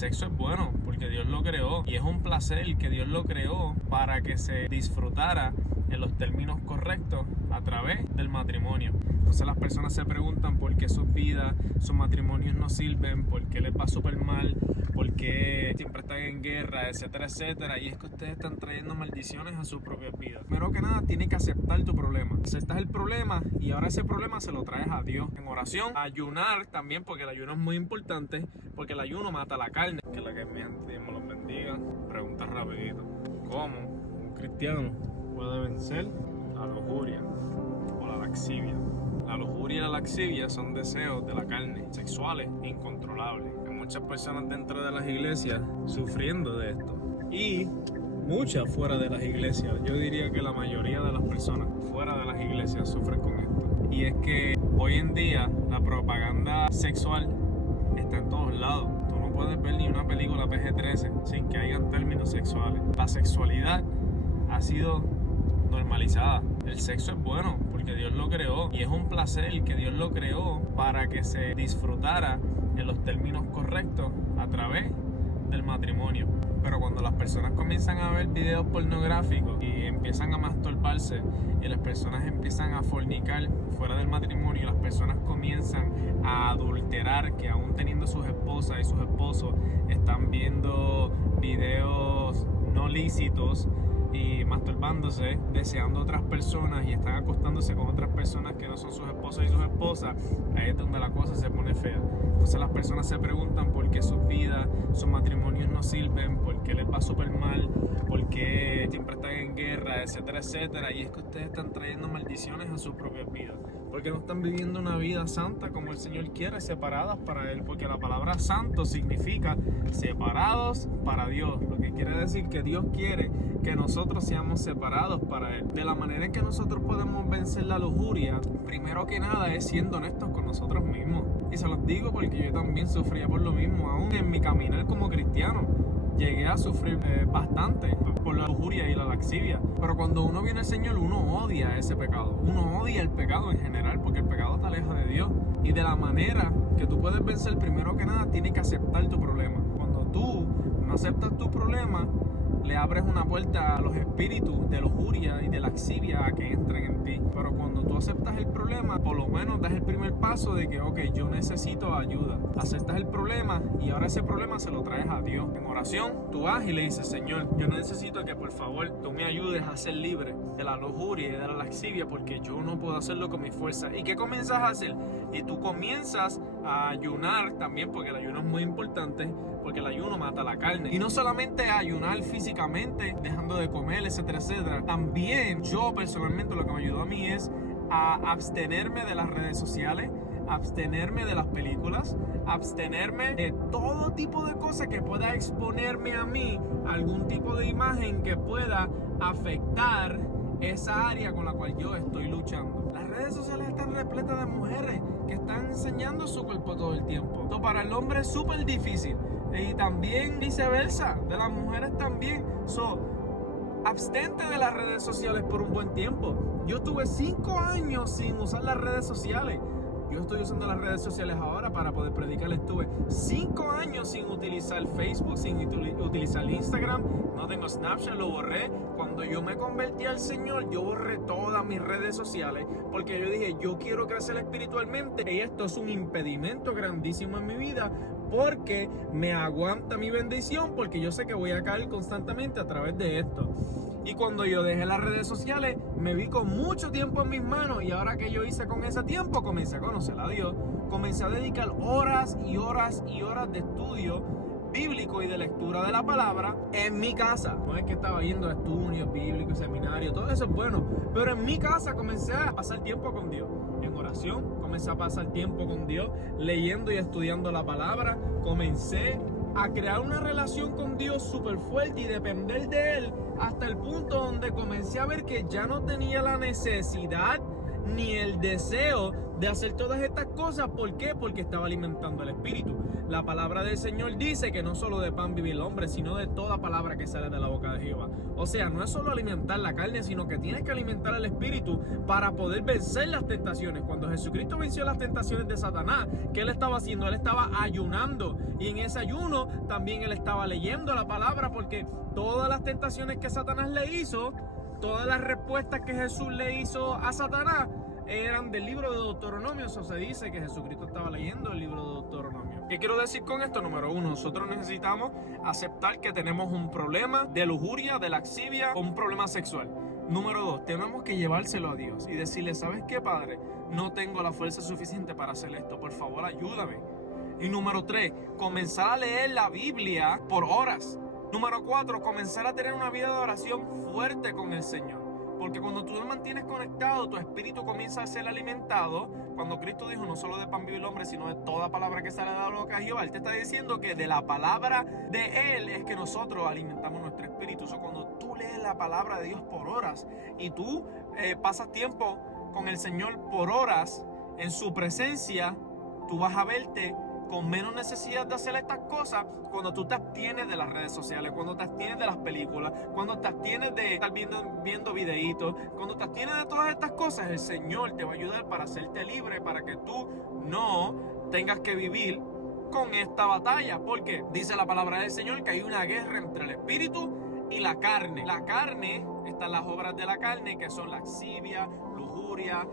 sexo es bueno porque Dios lo creó y es un placer que Dios lo creó para que se disfrutara en los términos correctos a través del matrimonio. Entonces las personas se preguntan por qué sus vidas, sus matrimonios no sirven, por qué les va súper mal, por qué siempre están en guerra, etcétera, etcétera. Y es que ustedes están trayendo maldiciones a sus propias vidas. Primero que nada, tienes que aceptar tu problema. Aceptas el problema y ahora ese problema se lo traes a Dios. En oración, ayunar también, porque el ayuno es muy importante, porque el ayuno mata la carne. Que la que me los bendiga. Pregunta rapidito. ¿Cómo un cristiano puede vencer la lujuria o la laxivia? La lujuria y la laxivia son deseos de la carne, sexuales e incontrolables. Hay muchas personas dentro de las iglesias sufriendo de esto. Y muchas fuera de las iglesias. Yo diría que la mayoría de las personas fuera de las iglesias sufren con esto. Y es que hoy en día la propaganda sexual está en todos lados. Tú no puedes ver ni una película PG-13 sin que hayan términos sexuales. La sexualidad ha sido normalizada. El sexo es bueno porque Dios lo creó y es un placer que Dios lo creó para que se disfrutara en los términos correctos a través del matrimonio. Pero cuando las personas comienzan a ver videos pornográficos y empiezan a masturbarse y las personas empiezan a fornicar fuera del matrimonio y las personas comienzan a adulterar, que aún teniendo sus esposas y sus esposos están viendo videos no lícitos y masturbándose, deseando otras personas y están acostándose con otras personas que no son sus esposos y sus esposas, ahí es donde la cosa se pone fea. Entonces las personas se preguntan por qué sus vidas, sus matrimonios no sirven, por qué les va súper mal, por qué siempre están en guerra, etcétera, etcétera. Y es que ustedes están trayendo maldiciones a sus propias vidas, porque no están viviendo una vida santa como el Señor quiere, separadas para Él, porque la palabra santo significa separados para Dios, lo que quiere decir que Dios quiere que nosotros seamos separados para Él. De la manera en que nosotros podemos vencer la lujuria, primero que nada es siendo honestos con nosotros mismos. Y se los digo porque yo también sufría por lo mismo, aún en mi caminar como cristiano. Llegué a sufrir bastante por la lujuria y la laxivia. Pero cuando uno viene al Señor, uno odia ese pecado. Uno odia el pecado en general, porque el pecado te aleja de Dios. Y de la manera que tú puedes vencer, primero que nada, tienes que aceptar tu problema. Cuando tú no aceptas tu problema, le abres una puerta a los espíritus de lujuria y de laxivia a que entren en ti. Pero cuando tú aceptas el problema, por lo menos das el primer paso de que, ok, yo necesito ayuda. Aceptas el problema y ahora ese problema se lo traes a Dios. En oración, tú vas y le dices, Señor, yo necesito que por favor tú me ayudes a ser libre de la lujuria y de la laxivia, porque yo no puedo hacerlo con mi fuerza. ¿Y qué comienzas a hacer? Y tú comienzas a ayunar también, porque el ayuno es muy importante, porque el ayuno mata la carne. Y no solamente ayunar físicamente, dejando de comer, etcétera, etcétera. También yo personalmente lo que me ayudó a mí es a abstenerme de las redes sociales, abstenerme de las películas, abstenerme de todo tipo de cosas que pueda exponerme a mí a algún tipo de imagen que pueda afectar esa área con la cual yo estoy luchando. Las redes sociales están repletas de mujeres que están enseñando su cuerpo todo el tiempo. Esto para el hombre es súper difícil y también viceversa, de las mujeres también. Abstente de las redes sociales por un buen tiempo. Yo tuve 5 años sin usar las redes sociales. Yo estoy usando las redes sociales ahora para poder predicar. Estuve 5 años sin utilizar Facebook, sin utilizar Instagram. No tengo Snapchat, lo borré. Cuando yo me convertí al Señor, yo borré todas mis redes sociales porque yo dije, yo quiero crecer espiritualmente y esto es un impedimento grandísimo en mi vida, porque me aguanta mi bendición, porque yo sé que voy a caer constantemente a través de esto. Y cuando yo dejé las redes sociales, me vi con mucho tiempo en mis manos. Y ahora que yo hice con ese tiempo, comencé a conocer a Dios. Comencé a dedicar horas y horas y horas de estudio bíblico y de lectura de la palabra en mi casa. No es que estaba yendo a estudios bíblicos, seminarios, todo eso es bueno. Pero en mi casa comencé a pasar tiempo con Dios. En oración, comencé a pasar tiempo con Dios, leyendo y estudiando la palabra. Comencé a crear una relación con Dios súper fuerte y depender de Él, hasta el punto donde comencé a ver que ya no tenía la necesidad ni el deseo de hacer todas estas cosas. ¿Por qué? Porque estaba alimentando el espíritu. La palabra del Señor dice que no solo de pan vive el hombre, sino de toda palabra que sale de la boca de Jehová. O sea, no es solo alimentar la carne, sino que tienes que alimentar el espíritu para poder vencer las tentaciones. Cuando Jesucristo venció las tentaciones de Satanás, ¿qué él estaba haciendo? Él estaba ayunando, y en ese ayuno también él estaba leyendo la palabra, porque todas las tentaciones que Satanás le hizo, todas las respuestas que Jesús le hizo a Satanás eran del libro de Deuteronomio. Eso se dice que Jesucristo estaba leyendo el libro de Deuteronomio. ¿Qué quiero decir con esto? Número uno, nosotros necesitamos aceptar que tenemos un problema de lujuria, de laxivia, o un problema sexual. Número dos, tenemos que llevárselo a Dios y decirle: ¿sabes qué, Padre? No tengo la fuerza suficiente para hacer esto, por favor ayúdame. Y número tres, comenzar a leer la Biblia por horas. Número cuatro, comenzar a tener una vida de oración fuerte con el Señor. Porque cuando tú te mantienes conectado, tu espíritu comienza a ser alimentado. Cuando Cristo dijo: no solo de pan vive el hombre, sino de toda palabra que sale de la boca de Jehová, Él te está diciendo que de la palabra de Él es que nosotros alimentamos nuestro espíritu. Eso, cuando tú lees la palabra de Dios por horas y tú pasas tiempo con el Señor por horas en su presencia, tú vas a verte con menos necesidad de hacer estas cosas cuando tú te abstienes de las redes sociales, cuando te abstienes de las películas, cuando te abstienes de estar viendo videitos, cuando te abstienes de todas estas cosas. El Señor te va a ayudar para hacerte libre, para que tú no tengas que vivir con esta batalla, porque dice la palabra del Señor que hay una guerra entre el espíritu y la carne. La carne, están las obras de la carne, que son laxivia, lujuria,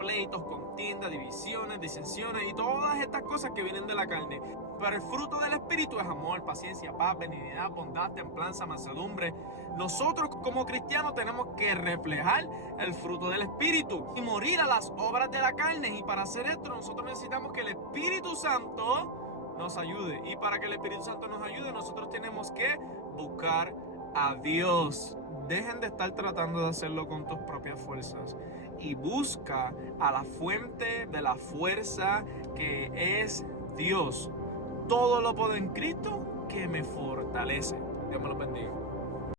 pleitos, contiendas, divisiones, disensiones y todas estas cosas que vienen de la carne. Pero el fruto del espíritu es amor, paciencia, paz, benignidad, bondad, templanza, mansedumbre. Nosotros como cristianos tenemos que reflejar el fruto del espíritu y morir a las obras de la carne. Y para hacer esto nosotros necesitamos que el Espíritu Santo nos ayude. Y para que el Espíritu Santo nos ayude, nosotros tenemos que buscar a Dios. Dejen de estar tratando de hacerlo con tus propias fuerzas y busca a la fuente de la fuerza, que es Dios. Todo lo puedo en Cristo que me fortalece. Dios me lo bendiga.